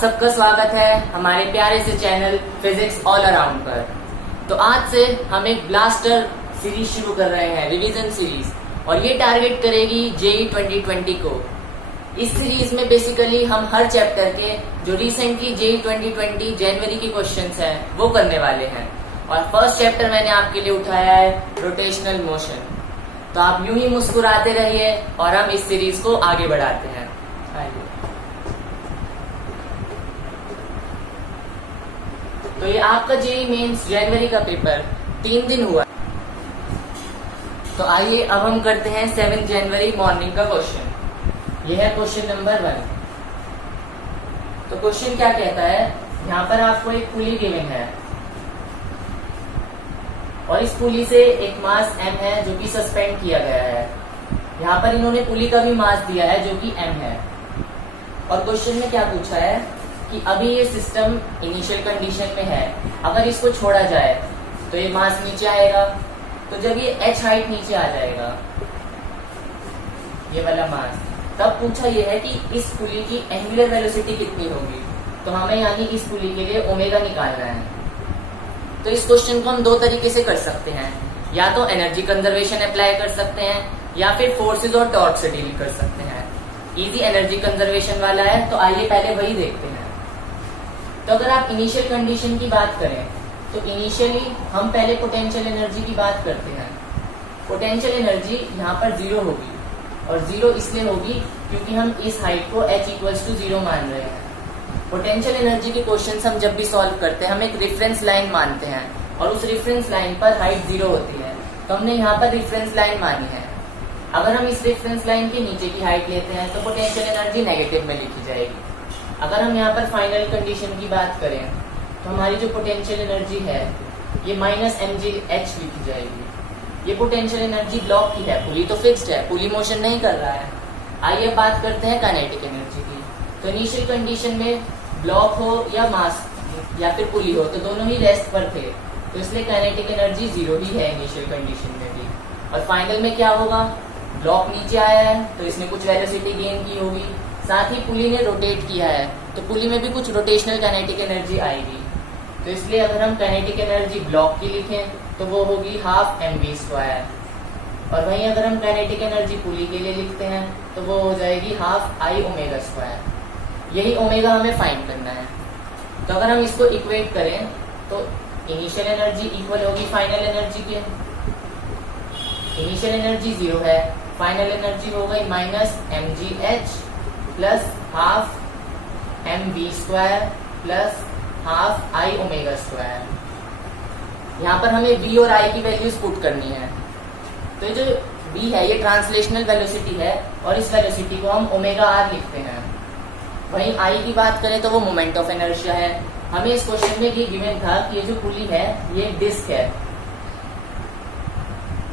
सबका स्वागत है हमारे प्यारे से चैनल फिजिक्स ऑल अराउंड पर। तो आज से हम एक ब्लास्टर सीरीज शुरू कर रहे हैं, रिवीजन सीरीज, और ये टारगेट करेगी जेई 2020 को। इस सीरीज में बेसिकली हम हर चैप्टर के जो रिसेंटली जेई 2020 जनवरी के क्वेश्चंस हैं वो करने वाले हैं। और फर्स्ट चैप्टर मैंने आपके लिए उठाया है रोटेशनल मोशन। तो आप यूं ही मुस्कुराते रहिए और हम इस सीरीज को आगे बढ़ाते हैं। तो ये आपका जेई मेंस जनवरी का पेपर 3 दिन हुआ। तो आइए अब हम करते हैं 7 जनवरी मॉर्निंग का क्वेश्चन। ये है क्वेश्चन नंबर 1। तो क्वेश्चन क्या कहता है, यहाँ पर आपको एक पुली गिवन है और इस पुली से एक मास m है जो कि सस्पेंड किया गया है। यहाँ पर इन्होंने पुली का भी मास दिया है जो कि m है। और क्वेश्चन में क्या पूछा है कि अभी ये सिस्टम इनिशियल कंडीशन में है, अगर इसको छोड़ा जाए तो ये मास नीचे आएगा। तो जब ये h हाइट नीचे आ जाएगा, ये वाला मास, तब पूछा ये है कि इस पुली की एंगुलर वेलोसिटी कितनी होगी। तो हमें यानी इस पुली के लिए ओमेगा निकालना है। तो इस क्वेश्चन को हम 2 तरीके से कर सकते हैं, या तो एनर्जी कंजर्वेशन अप्लाई कर सकते हैं या फिर फोर्सेज और टॉर्क से डील कर सकते हैं। इजी एनर्जी कंजर्वेशन वाला है, तो आइए पहले वही देखते हैं। तो अगर आप इनिशियल कंडीशन की बात करें तो इनिशियली हम पहले पोटेंशियल एनर्जी की बात करते हैं। पोटेंशियल एनर्जी यहाँ पर 0 होगी, और 0 इसलिए होगी क्योंकि हम इस हाइट को h = 0 मान रहे हैं। पोटेंशियल एनर्जी के क्वेश्चंस हम जब भी सॉल्व करते हैं हम एक रेफरेंस लाइन मानते हैं, और उस रेफरेंस लाइन पर हाइट 0 होती है। तो हमने यहाँ पर रेफरेंस लाइन मानी है। अगर हम इस रेफरेंस लाइन के नीचे की हाइट लेते हैं तो पोटेंशियल एनर्जी नेगेटिव में लिखी जाएगी। अगर हम यहाँ पर फाइनल कंडीशन की बात करें तो हमारी जो पोटेंशियल एनर्जी है ये -mgh लिखी जाएगी। ये पोटेंशियल एनर्जी ब्लॉक की है, पुली तो फिक्स्ड है, पुली मोशन नहीं कर रहा है। आइए बात करते हैं काइनेटिक एनर्जी की। तो इनिशियल कंडीशन में ब्लॉक हो या मास या फिर पुली हो, तो दोनों ही रेस्ट पर थे, तो इसलिए काइनेटिक एनर्जी 0 ही है इनिशियल कंडीशन में भी। और फाइनल में क्या होगा, ब्लॉक नीचे आया है तो इसने कुछ वेलोसिटी गेन की होगी, साथ ही पुली ने रोटेट किया है तो पुली में भी कुछ रोटेशनल काइनेटिक एनर्जी आएगी। तो इसलिए अगर हम काइनेटिक एनर्जी ब्लॉक की लिखें तो वो होगी 12 mv²। और वहीं अगर हम काइनेटिक एनर्जी पुली के लिए लिखते हैं तो वो हो जाएगी 12 I⍵²। यही ओमेगा हमें फाइंड करना है। तो अगर हम इसको इक्वेट करें तो इनिशियल एनर्जी इक्वल होगी फाइनल एनर्जी के। इनिशियल एनर्जी 0 है, फाइनल एनर्जी हो गई -mgh plus 12 mv² plus 12 I⍵²। यहाँ पर हमें v और I की वैल्यूज पुट करनी है। तो ये जो v है ये ट्रांसलेशनल वेलोसिटी है, और इस वेलोसिटी को हम ω/r लिखते हैं। वहीं I की बात करें तो वो मोमेंट ऑफ इनर्शिया है। हमें इस क्वेश्चन में ये गिवन था कि ये जो पुली है ये डिस्क है।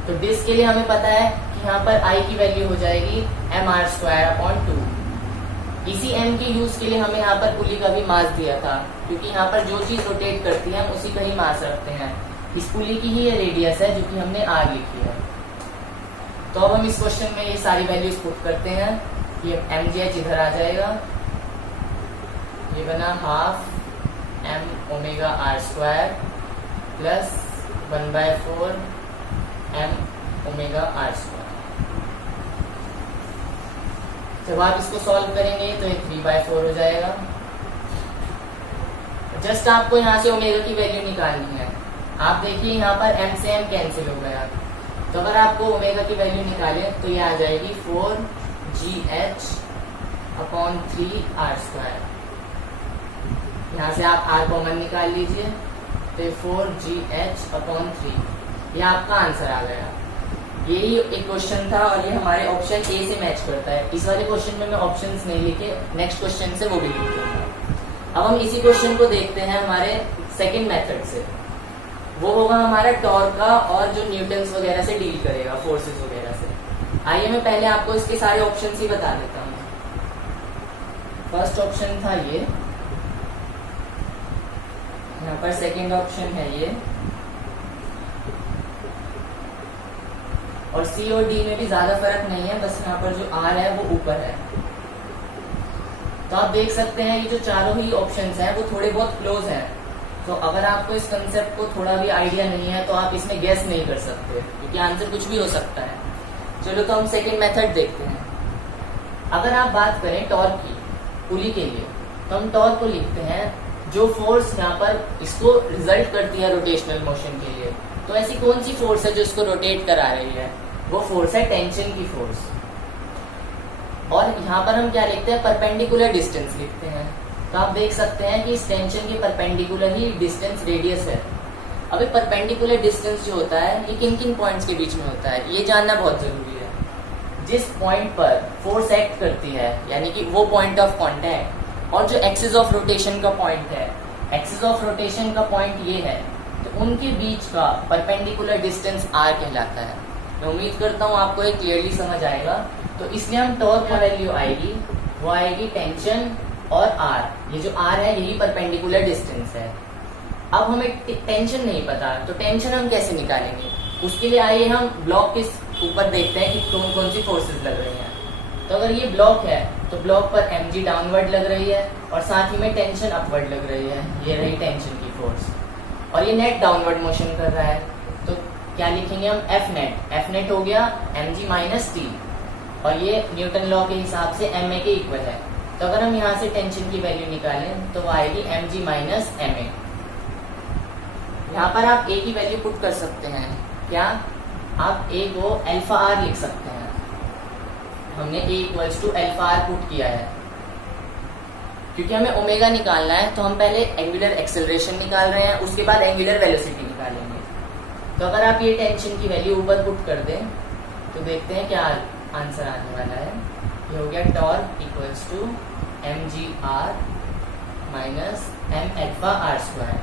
तो डिस्क के लिए हमें पता है कि यहाँ पर I की वैल्यू हो जाएगी mr²/2। इसी m के यूज के लिए हमें यहाँ पर पुली का भी मास दिया था, क्योंकि यहाँ पर जो चीज रोटेट करती है हम उसी का ही मास रखते हैं। इस पुली की ही ये रेडियस है जो कि हमने r लिखी है। तो अब हम इस क्वेश्चन में ये सारी वैल्यूज पुट करते हैं। ये mgh इधर आ जाएगा, ये बना 12 mω/r² प्लस 1/4 mω/r²। जब आप इसको सॉल्व करेंगे तो ये 3/4 हो जाएगा। जस्ट आपको यहाँ से ओमेगा की वैल्यू निकालनी है। आप देखिए यहाँ पर m से m कैंसिल हो गया, तो अगर आपको ओमेगा की वैल्यू निकालें तो ये आ जाएगी 4gh/3r²। यहाँ से आप r कॉमन निकाल लीजिए, तो ये 4gh/3, ये आपका आंसर आ गया। यही एक क्वेश्चन था और ये हमारे ऑप्शन ए से मैच करता है। इस वाले क्वेश्चन में मैं ऑप्शंस नहीं लिखे, नेक्स्ट क्वेश्चन से वो भी लिख दूंगा। अब हम इसी क्वेश्चन को देखते हैं हमारे सेकंड मेथड से। वो होगा हमारा टॉर्क का, और जो न्यूटन्स वगैरह से डील करेगा, फोर्सेस वगैरह से। आइए मैं पहले आपको इसके सारे ऑप्शन ही बता देता हूँ। फर्स्ट ऑप्शन था ये, यहाँ पर सेकंड ऑप्शन है ये, और सी और डी में भी ज्यादा फर्क नहीं है, बस यहाँ पर जो आर है वो ऊपर है। तो आप देख सकते हैं ये जो चारों ही ऑप्शंस हैं वो थोड़े बहुत क्लोज हैं। तो अगर आपको इस कंसेप्ट को थोड़ा भी आइडिया नहीं है तो आप इसमें गेस नहीं कर सकते, क्योंकि आंसर कुछ भी हो सकता है। चलो तो हम सेकेंड मेथड देखते हैं। अगर आप बात करें टॉर्क की पुली के लिए, तो हम टॉर्क को लिखते हैं जो फोर्स यहाँ पर इसको रिजल्ट करती है रोटेशनल मोशन के लिए। तो ऐसी कौन सी फोर्स है जो इसको रोटेट करा रही है? वो फोर्स है टेंशन की फोर्स। और यहाँ पर हम क्या लिखते हैं? परपेंडिकुलर डिस्टेंस लिखते हैं। तो आप देख सकते हैं कि इस टेंशन के परपेंडिकुलर ही डिस्टेंस रेडियस है। अब ये परपेंडिकुलर डिस्टेंस जो होता है ये किन किन पॉइंट्स के बीच में होता है, ये जानना बहुत जरूरी है। जिस पॉइंट पर फोर्स एक्ट करती है, यानी कि वो पॉइंट ऑफ कॉन्टैक्ट, और जो एक्सिस ऑफ रोटेशन का पॉइंट है, एक्सिस ऑफ रोटेशन का पॉइंट ये है, तो उनके बीच का परपेंडिकुलर डिस्टेंस आर कहलाता है। मैं उम्मीद करता हूँ आपको ये क्लियरली समझ आएगा। तो इसलिए हम टॉर्क का वैल्यू आएगी, वो आएगी टेंशन और आर। ये जो आर है यही परपेंडिकुलर डिस्टेंस है। अब हमें टेंशन नहीं पता, तो टेंशन हम कैसे निकालेंगे? उसके लिए आइए हम ब्लॉक के ऊपर देखते हैं कि कौन कौन सी फोर्सेस लग रही हैं। तो अगर ये ब्लॉक है तो ब्लॉक पर mg डाउनवर्ड लग रही है और साथ ही में टेंशन अपवर्ड लग रही है। ये रही टेंशन की फोर्स, और ये नेट डाउनवर्ड मोशन कर रहा है। तो क्या लिखेंगे हम? F net. एफ नेट हो गया mg माइनस टी, और ये न्यूटन लॉ के हिसाब से ma के इक्वल है। तो अगर हम यहाँ से टेंशन की वैल्यू निकालें तो वो आएगी mg माइनस ma। यहाँ पर आप a की वैल्यू पुट कर सकते हैं। क्या आप a को अल्फा आर लिख सकते हैं? हमने a equals to alpha r put किया है, क्योंकि हमें ओमेगा निकालना है। तो हम पहले एंगुलर एक्सेलरेशन निकाल रहे हैं, उसके बाद एंगुलर वेलोसिटी निकालेंगे। तो अगर आप ये टेंशन की वैल्यू ऊपर पुट कर दें तो देखते हैं क्या आंसर आने वाला है। ये हो गया torque equals to mg r minus m alpha r square.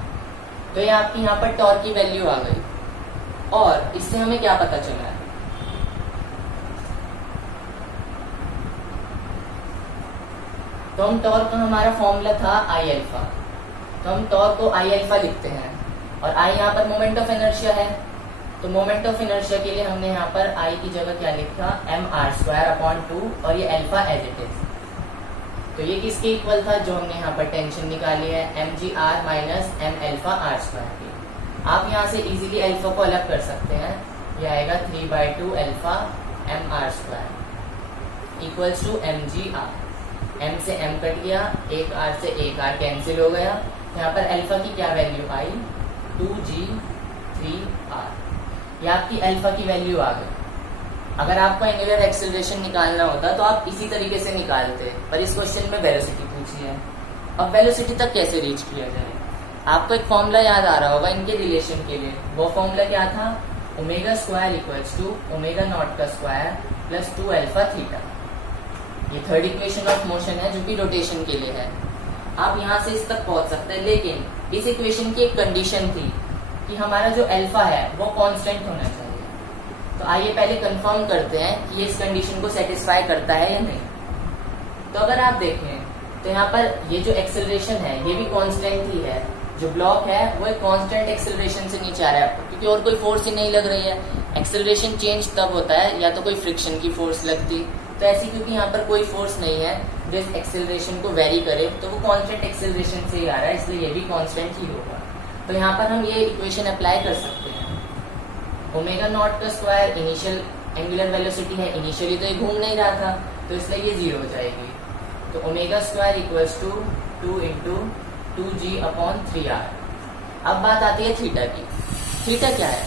तो ये आपकी यहाँ पर टॉर्क की वैल्यू आ गई। और इससे हमें क्या पता चला है? तो हम टॉर्क का हमारा फॉर्मूला था आई अल्फा, तो हम टॉर्क को आई अल्फा लिखते हैं, और आई यहाँ पर मोमेंट ऑफ इनर्शिया है। तो मोमेंट ऑफ इनर्शिया के लिए हमने यहाँ पर आई की जगह क्या लिखा? एम आर स्क्वायर अपॉन 2, और ये अल्फा एज इट इज। तो ये किसके इक्वल था? जो हमने यहाँ पर टेंशन निकाली है, m g r minus m alpha r square की। आप यहाँ से इजीली अल्फा को अलग कर सकते हैं। ये आएगा 3/2 alpha m r square equals to m g r. m से m कट गया, एक r से एक r कैंसिल हो गया। यहाँ पर अल्फा की क्या वैल्यू आई? 2g3r। ये आपकी अल्फा की वैल्यू आ गई। अगर आपको एंगुलर एक्सेलरेशन निकालना होता तो आप इसी तरीके से निकालते, पर इस क्वेश्चन में वेलोसिटी पूछी है। अब वेलोसिटी तक कैसे रीच किया जाए? आपको एक फॉर्मूला याद आ रहा होगा इनके रिलेशन के लिए। वो फॉर्मूला क्या था? Omega square equals to omega naught का स्क्वायर प्लस 2 अल्फा थीटा। ये थर्ड इक्वेशन ऑफ मोशन है जो कि रोटेशन के लिए है। आप यहाँ से इस तक पहुंच सकते हैं, लेकिन इस इक्वेशन की एक कंडीशन थी कि हमारा जो अल्फा है वो कांस्टेंट होना चाहिए। तो आइए पहले कंफर्म करते हैं कि ये इस कंडीशन को सेटिस्फाई करता है या नहीं। तो अगर आप देखें तो यहाँ पर ये जो एक्सेलरेशन है ये भी कांस्टेंट ही है। जो ब्लॉक है वो एक कांस्टेंट एक्सेलरेशन से नीचे आ रहा है, क्योंकि और कोई फोर्स ही नहीं लग रही है। एक्सेलरेशन चेंज तब होता है या तो कोई फ्रिक्शन की फोर्स लगती, तो ऐसी क्योंकि यहाँ पर कोई फोर्स नहीं है जो इस एक्सेलरेशन को वेरी करे, तो वो कांस्टेंट एक्सेलरेशन से ही आ रहा है, इसलिए ये भी कांस्टेंट ही होगा। तो यहाँ पर हम ये इक्वेशन अप्लाई कर सकते हैं। ओमेगा नॉट का स्क्वायर इनिशियल एंगुलर वेलोसिटी है, इनिशियली तो ये घूम नहीं रहा था, तो इसलिए ये 0 हो जाएगी। तो omega square equals to 2 into 2g upon 3r। अब बात आती है थीटा की। थीटा क्या है?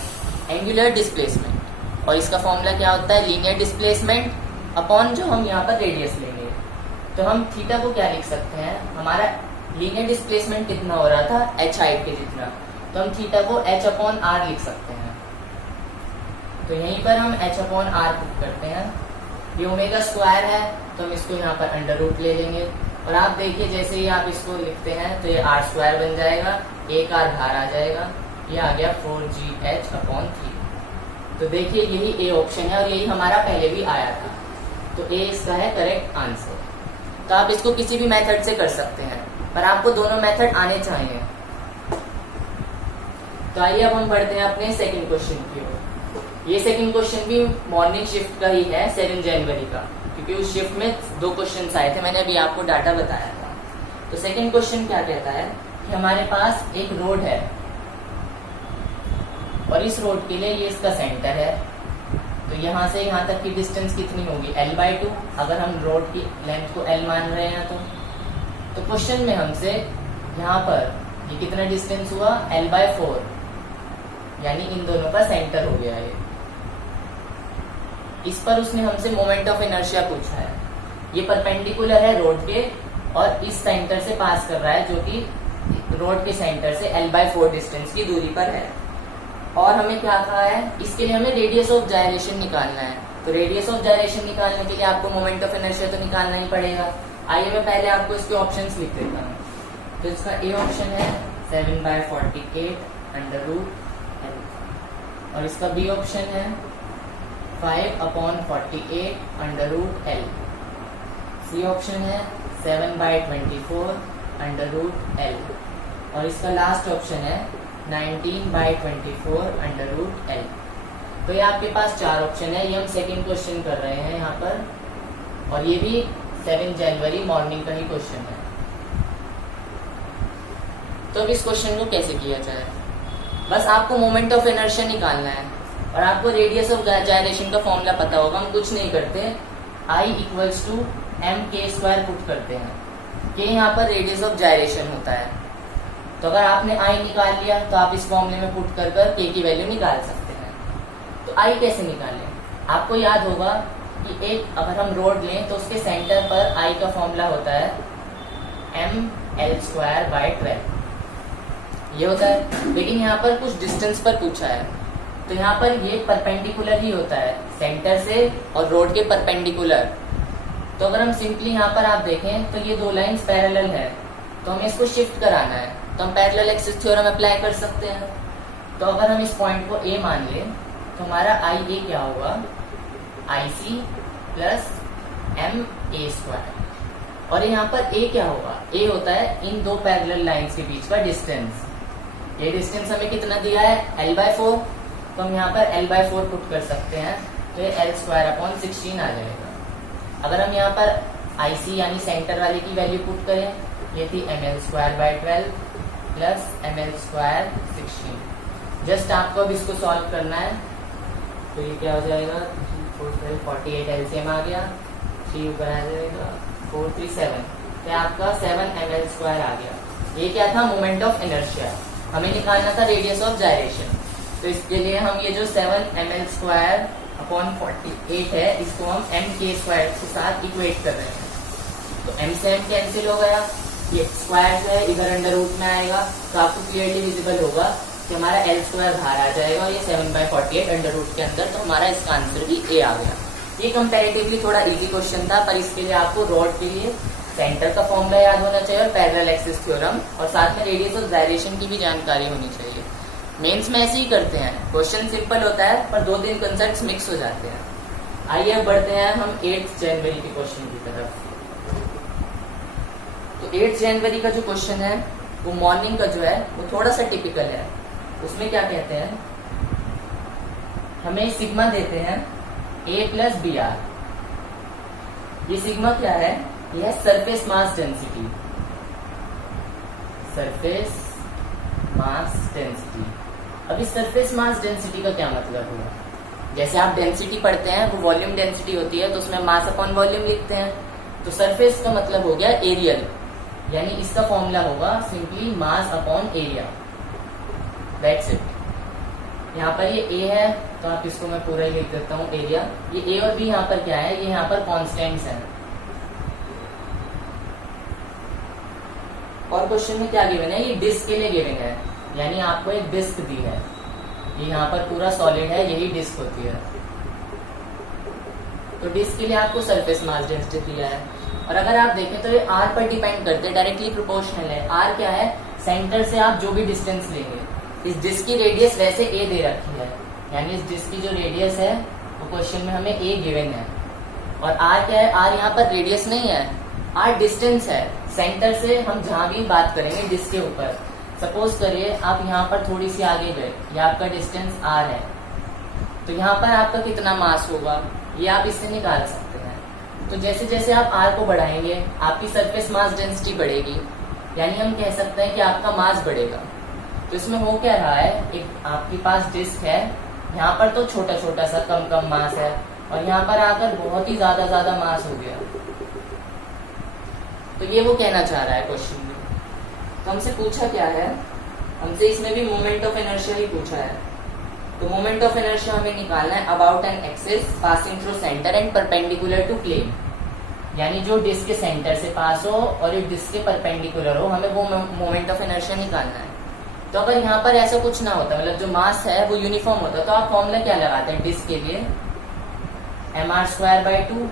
एंगुलर डिस्प्लेसमेंट, और इसका फॉर्मूला क्या होता है? लीनियर डिस्प्लेसमेंट अपॉन जो हम यहाँ पर रेडियस लेंगे। तो हम थीटा को क्या लिख सकते हैं? हमारा लीनियर डिस्प्लेसमेंट कितना हो रहा था? h हाइट के जितना, तो हम थीटा को h अपॉन r लिख सकते हैं। तो यहीं पर हम h अपॉन r पुट करते हैं। ये ओमेगा स्क्वायर है तो हम इसको यहाँ पर अंडर रूट ले लेंगे, और आप देखिए जैसे ही आप इसको लिखते हैं तो ये r स्क्वायर बन जाएगा, एक r बाहर आ जाएगा, ये आ गया 4gh अपॉन 3। तो देखिए यही ए ऑप्शन है और यही हमारा पहले भी आया था, तो ए इसका है करेक्ट आंसर। तो आप इसको किसी भी मेथड से कर सकते हैं, पर आपको दोनों मेथड आने चाहिए। तो आइए अब हम बढ़ते हैं अपने सेकंड क्वेश्चन की ओर। ये सेकंड क्वेश्चन भी मॉर्निंग शिफ्ट का ही है, 7 जनवरी का, क्योंकि क्योंकि उस शिफ्ट में 2 क्वेश्चन आए थे, मैंने अभी आपको डाटा बताया था। तो सेकंड क्वेश्चन क्या कहता है कि हमारे पास एक रोड है और इस रोड के लिए ये इसका सेंटर है, तो यहाँ से यहाँ तक की डिस्टेंस कितनी होगी L/2, अगर हम रोड की लेंथ को L मान रहे हैं तो क्वेश्चन में हमसे यहाँ पर ये कितना डिस्टेंस हुआ L/4, यानी इन दोनों का सेंटर हो गया है। इस पर उसने हमसे मोमेंट ऑफ इनर्शिया पूछा है। ये परपेंडिकुलर है रोड के और इस सेंटर से पास कर रहा है, जो कि रोड के सेंटर से L/4 डिस्टेंस की दूरी पर है। और हमें क्या कहा है, इसके लिए हमें रेडियस ऑफ जायरेशन निकालना है। तो रेडियस ऑफ जायरेशन निकालने के लिए आपको मोमेंट ऑफ इनर्शिया तो निकालना ही पड़ेगा। आइए मैं पहले आपको इसके ऑप्शंस लिख देता हूँ। तो इसका ए ऑप्शन है 7/48 √L, और इसका बी ऑप्शन है 5/48 √L, सी ऑप्शन है 7/24 √L, और इसका लास्ट ऑप्शन है 19/24 √L। तो ये आपके पास 4 ऑप्शन है। ये हम सेकंड क्वेश्चन कर रहे हैं यहाँ पर, और ये भी 7 जनवरी मॉर्निंग का ही क्वेश्चन है। तो अब इस क्वेश्चन को कैसे किया जाए, बस आपको मोमेंट ऑफ इनर्शिया निकालना है और आपको रेडियस ऑफ जायरेशन का फॉर्मूला पता होगा। हम कुछ नहीं करते, I = mk² पुट करते हैं। के यहाँ पर रेडियस ऑफ जायरेशन होता है, तो अगर आपने I निकाल लिया तो आप इस फॉर्मूले में पुट कर के की वैल्यू निकाल सकते हैं। तो I कैसे निकालें, आपको याद होगा कि एक अगर हम रोड लें तो उसके सेंटर पर I का फॉर्मूला होता है mL²/12, ये होता है। लेकिन यहाँ पर कुछ डिस्टेंस पर पूछा है, तो यहाँ पर ये परपेंडिकुलर ही होता है सेंटर से और रोड के परपेंडिकुलर। तो अगर हम सिंपली यहाँ पर आप देखें तो ये 2 लाइंस पैरेलल है, तो हमें इसको शिफ्ट कराना है, तो हम पैरेलल एक्सिस थ्योरम अप्लाई कर सकते हैं। तो अगर हम इस पॉइंट को A मान लें तो हमारा IA क्या होगा, IC + MA², और यहाँ पर A क्या होगा, A होता है इन 2 पैरेलल लाइंस के बीच का डिस्टेंस। ये डिस्टेंस हमें कितना दिया है L/4, तो हम यहाँ पर L/4 पुट कर सकते हैं, तो ये L²/16 आ जाएगा। अगर हम यहाँ पर IC यानी सेंटर वाले की वैल्यू पुट करें, ये थी mL²/12 + mL²/16। जस्ट आपको अब इसको सॉल्व करना है, तो ये क्या हो जाएगा 48 LCM आ गया, 3 ऊपर आ जाएगा 437, तो आपका 7 mL² आ गया। ये क्या था, मोमेंट ऑफ इनर्शिया। हमें निकालना था रेडियस ऑफ जायरेशन, तो इसके लिए हम ये जो 7 mL²/48 है, इसको हम mk² के साथ इक्वेट कर रहे हैं। तो m से m कैंसिल हो गया, ये स्क्वायर जो है इधर अंडर रूट में आएगा, तो आपको क्लियरली विजिबल होगा कि हमारा L² बाहर आ जाएगा और ये 7/48 अंडर रूट के अंदर, तो हमारा इसका आंसर भी A आ गया। ये कंपैरेटिवली थोड़ा इजी क्वेश्चन था, पर इसके लिए आपको रॉड के लिए सेंटर का फॉर्मूला याद होना चाहिए और पैरेलल एक्सिस थ्योरम, और साथ में रेडियस ऑफ जायरेशन की भी जानकारी होनी चाहिए। मेंस में ऐसे ही करते हैं, क्वेश्चन सिंपल होता है पर 2-3 कंसेप्ट्स मिक्स हो जाते हैं। आइए अब बढ़ते हैं हम 8 जनवरी के क्वेश्चन की तरफ। तो 8 जनवरी का जो क्वेश्चन है वो मॉर्निंग का जो है वो थोड़ा सा टिपिकल है। उसमें क्या कहते हैं, हमें सिग्मा देते हैं A + BR। ये सिग्मा क्या है, यह है surface mass density. Surface mass density. अब इस सरफेस मास डेंसिटी का क्या मतलब हुआ, जैसे आप डेंसिटी पढ़ते हैं वो वॉल्यूम डेंसिटी होती है, तो उसमें मास अपॉन वॉल्यूम लिखते हैं। तो सरफेस का मतलब हो गया एरियल, यानी इसका फॉर्मूला होगा simply mass upon area, that's it. यहाँ पर ये A है तो आप इसको मैं पूरा ही लिख देता हूँ एरिया। ये A और B यहाँ पर क्या है, ये यहाँ पर कॉन्स्टेंट्स हैं। और क्वेश्चन में क्या गिवन है, ये डिस्क के लिए गिवन है, यानी आपको एक डिस्क दी है, ये यहाँ पर पूरा सॉलिड है, यही डिस्क होती है। तो डिस्क के लिए आपको सरफेस मास डेंसिटी दिया है, और अगर आप देखें तो ये R पर डिपेंड करते हैं, डायरेक्टली प्रोपोर्शनल है। R क्या है, सेंटर से आप जो भी डिस्टेंस लेंगे, इस डिस्क की रेडियस वैसे A दे रखी है, यानी इस डिस्क की जो रेडियस है वो क्वेश्चन में हमें A गिवन है। और R क्या है, R यहाँ पर रेडियस नहीं है, R डिस्टेंस है। सेंटर से हम जहां भी बात करेंगे डिस्क के ऊपर, सपोज करिए आप यहाँ पर थोड़ी सी आगे गए, ये आपका डिस्टेंस R है, तो यहाँ पर आपका कितना मास होगा ये आप इससे निकाल सकते हैं। तो जैसे जैसे आप r को बढ़ाएंगे आपकी सरफेस मास डेंसिटी बढ़ेगी, यानी हम कह सकते हैं कि आपका मास बढ़ेगा। तो इसमें हो क्या रहा है, एक आपके पास डिस्क है, यहाँ पर तो छोटा छोटा सा कम कम मास है और यहाँ पर आकर बहुत ही ज्यादा मास हो गया। तो ये वो कहना चाह रहा है क्वेश्चन में। तो हमसे पूछा क्या है, हमसे इसमें भी मोमेंट ऑफ इनर्शिया ही पूछा है। तो मोमेंट ऑफ इनर्शिया हमें निकालना है about an axis passing through centre and perpendicular to plane, यानी जो डिस्क के सेंटर से पास हो और एक डिस्क के परपेंडिकुलर हो, हमें वो मोमेंट ऑफ इनर्शिया निकालना है। तो अगर यहाँ पर ऐसा कुछ ना होता, मतलब जो मास है वो यूनिफॉर्म होता, तो आप फॉर्मूला क्या लगाते हैं डिस्क के लिए, mr²/2।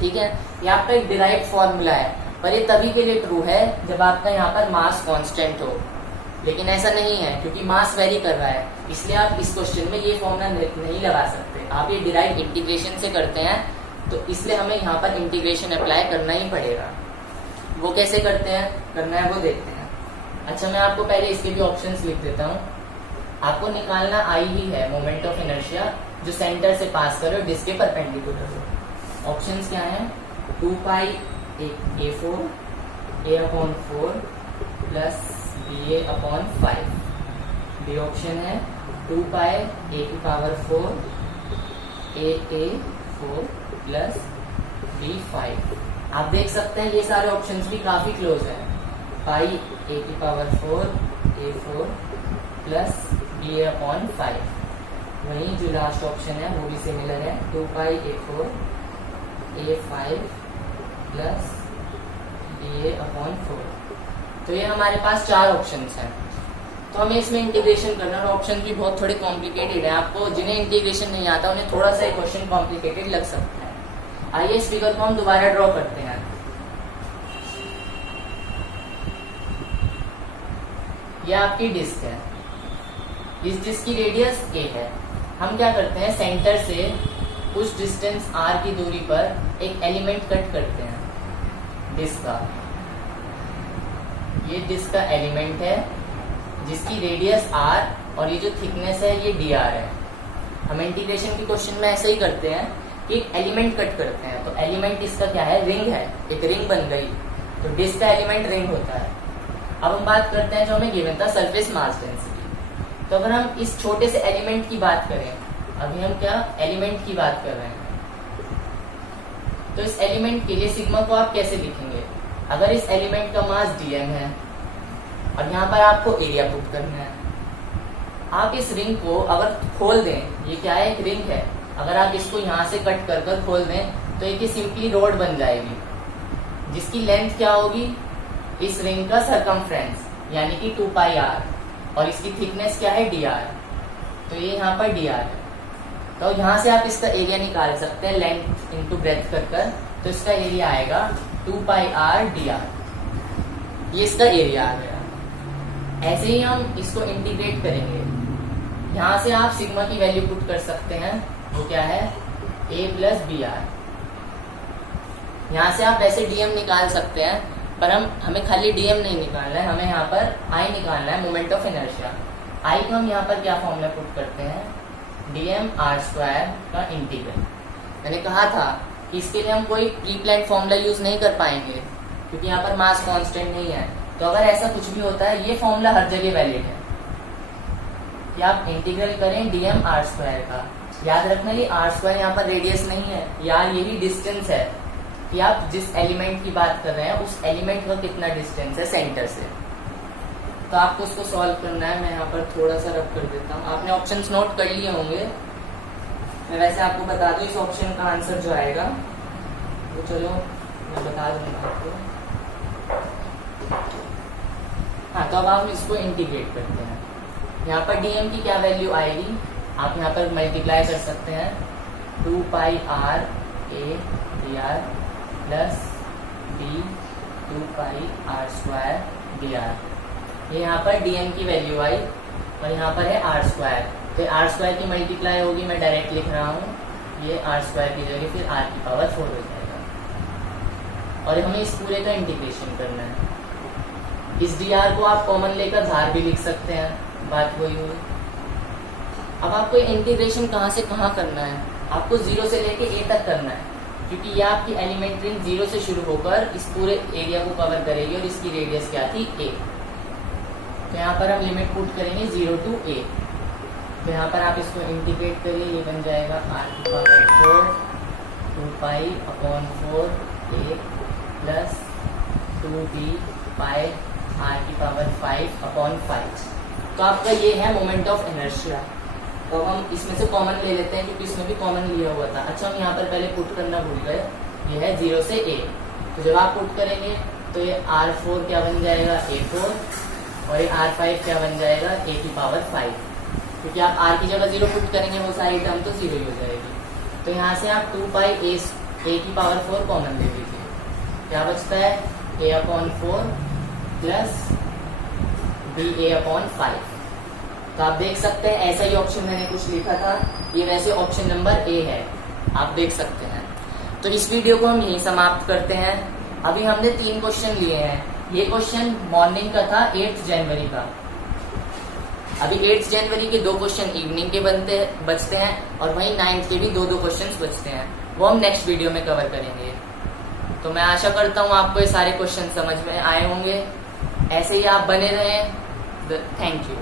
ठीक है, ये आपका एक डिराइव्ड फॉर्मूला है, पर ये तभी के लिए ट्रू है जब आपका यहाँ पर मास कांस्टेंट हो, लेकिन ऐसा नहीं है क्योंकि मास वेरी कर रहा है, इसलिए आप इस क्वेश्चन में ये फॉर्मूला नहीं लगा सकते। आप ये डिराइव इंटीग्रेशन से करते हैं, तो इसलिए हमें यहाँ पर इंटीग्रेशन अप्लाई करना ही पड़ेगा। वो कैसे करते हैं, करना है वो देखते हैं। अच्छा, मैं आपको पहले इसके भी ऑप्शंस लिख देता हूँ। आपको निकालना आई ही है मोमेंट ऑफ इनर्शिया जो सेंटर से पास करे और डिस्क के परपेंडिकुलर हो। ऑप्शंस क्या हैं, 2π a4 a/4 plus ba/5। B option है 2π a⁴ a4 प्लस b5। आप देख सकते हैं ये सारे ऑप्शंस भी काफी क्लोज है, पाई a⁴ a4 प्लस ba/5। वहीं जो लास्ट ऑप्शन है वो भी सिमिलर है, 2π a4 a5 प्लस ba/4। तो ये हमारे पास 4 ऑप्शंस हैं। तो हमें इसमें इंटीग्रेशन करना है, ऑप्शन भी बहुत थोड़े कॉम्प्लिकेटेड है। आपको जिन्हें इंटीग्रेशन नहीं आता उन्हें थोड़ा सा क्वेश्चन कॉम्प्लिकेटेड लग सकता है। आइए इस फिगर को हम दोबारा ड्रॉ करते हैं। यह आपकी डिस्क है, इस डिस्क की रेडियस a है। हम क्या करते हैं, सेंटर से कुछ डिस्टेंस r की दूरी पर एक एलिमेंट कट करते हैं डिस्क का। ये डिस्क का एलिमेंट है जिसकी रेडियस r और ये जो थिकनेस है ये dr है। हम इंटीग्रेशन के क्वेश्चन में ऐसे ही करते हैं कि एक एलिमेंट कट करते हैं। तो एलिमेंट इसका क्या है, रिंग है, एक रिंग बन गई, तो डिस्क का एलिमेंट रिंग होता है। अब हम बात करते हैं जो हमें गिवन था सरफेस मास डेंसिटी। तो अगर हम इस छोटे से एलिमेंट की बात करें, अभी हम क्या एलिमेंट की बात कर रहे हैं, तो इस एलिमेंट के लिए सिग्मा को आप कैसे लिखेंगे, अगर इस एलिमेंट का मास dm है और यहाँ पर आपको एरिया पुट करना है, आप इस रिंग को अगर खोल दें, ये क्या है एक रिंग है, अगर आप इसको यहाँ से कट कर कर खोल दें तो एक सिंपली रोड बन जाएगी जिसकी लेंथ क्या होगी, इस रिंग का सरकमफ्रेंस यानी कि 2πr और इसकी थिकनेस क्या है dr, तो ये यहाँ पर dr है। तो यहाँ से आप इसका एरिया निकाल सकते हैं लेंथ इंटू ब्रेथ कर कर, तो इसका एरिया आएगा 2πr dr, ये इसका एरिया आ गया। ऐसे ही हम इसको इंटीग्रेट करेंगे, यहाँ से आप सिग्मा की वैल्यू पुट कर सकते हैं, वो क्या है a प्लस br। यहाँ से आप वैसे dm निकाल सकते हैं, पर हमें खाली dm नहीं निकालना है, हमें यहाँ पर I निकालना है, मोमेंट ऑफ इनर्शिया। I को हम यहाँ पर क्या फॉर्मूला पुट करते हैं, dm r² का इंटीग्रल। मैंने कहा था कि इसके लिए हम कोई प्री प्लान्ड फॉर्मूला यूज नहीं कर पाएंगे क्योंकि यहाँ पर मास कांस्टेंट नहीं है। तो अगर ऐसा कुछ भी होता है, ये फॉर्मूला हर जगह वैलिड है कि आप इंटीग्रल करें dm r² का। याद रखना ये r² यहाँ पर रेडियस नहीं है यार, यही डिस्टेंस है कि आप जिस एलिमेंट की बात कर रहे हैं उस एलिमेंट का कितना डिस्टेंस है सेंटर से। तो आपको उसको सॉल्व करना है। मैं यहाँ पर थोड़ा सा रब कर देता हूँ, आपने ऑप्शंस नोट कर लिए होंगे। मैं वैसे आपको बता दूं इस ऑप्शन का आंसर जो आएगा वो, चलो मैं बता दूंगा आपको। हाँ, तो अब आप इसको इंटीग्रेट करते हैं। यहाँ पर dm की क्या वैल्यू आएगी, आप यहाँ पर मल्टीप्लाई कर सकते हैं, 2πr a dr plus b 2πr² dr। ये यहाँ पर dm की वैल्यू आई और यहाँ पर है r², तो r² की मल्टीप्लाई होगी, मैं डायरेक्ट लिख रहा हूँ, ये r² की जगह फिर r⁴ हो जाएगा। और हमें इस पूरे का इंटीग्रेशन करना है। इस dr को आप कॉमन लेकर बाहर भी लिख सकते हैं, बात वही हुई। अब आपको इंटीग्रेशन कहाँ से कहाँ करना है, आपको 0 से लेके a तक करना है। क्योंकि ये आपकी एलिमेंट रिंग 0 से शुरू होकर इस पूरे एरिया को कवर करेगी और इसकी रेडियस क्या थी a। तो यहाँ पर हम लिमिट पुट करेंगे 0 to a। तो यहाँ पर आप इसको इंटीग्रेट करिए, ये बन जाएगा r⁴ 2π/4a प्लस 2b पाई r⁵/5। तो आपका ये है मोमेंट ऑफ इनर्शिया। तो हम इसमें से कॉमन ले लेते हैं क्योंकि इसमें भी कॉमन लिया हुआ था। अच्छा, हम यहाँ पर पहले पुट करना भूल गए, ये है 0 से a। तो जब आप पुट करेंगे तो ये r4 क्या बन जाएगा a4 और ये r5 क्या बन जाएगा a⁵ क्योंकि आप r की जगह 0 पुट करेंगे वो सारी टर्म तो 0 ही हो जाएगी। तो यहाँ से आप 2πa⁴ कॉमन ले लीजिए, क्या बचता है a/4 प्लस ba/5। तो आप देख सकते हैं ऐसा ही ऑप्शन मैंने कुछ लिखा था, ये वैसे ऑप्शन नंबर ए है, आप देख सकते हैं। तो इस वीडियो को हम यहीं समाप्त करते हैं। अभी हमने 3 क्वेश्चन लिए हैं। ये क्वेश्चन मॉर्निंग का था 8 जनवरी का। अभी 8 जनवरी के 2 क्वेश्चन इवनिंग के बचते हैं और वहीं 9th के भी 2 क्वेश्चन बचते हैं, वो हम नेक्स्ट वीडियो में कवर करेंगे। तो मैं आशा करता हूँ आपको ये सारे क्वेश्चन समझ में आए होंगे। ऐसे ही आप बने रहें। Thank you.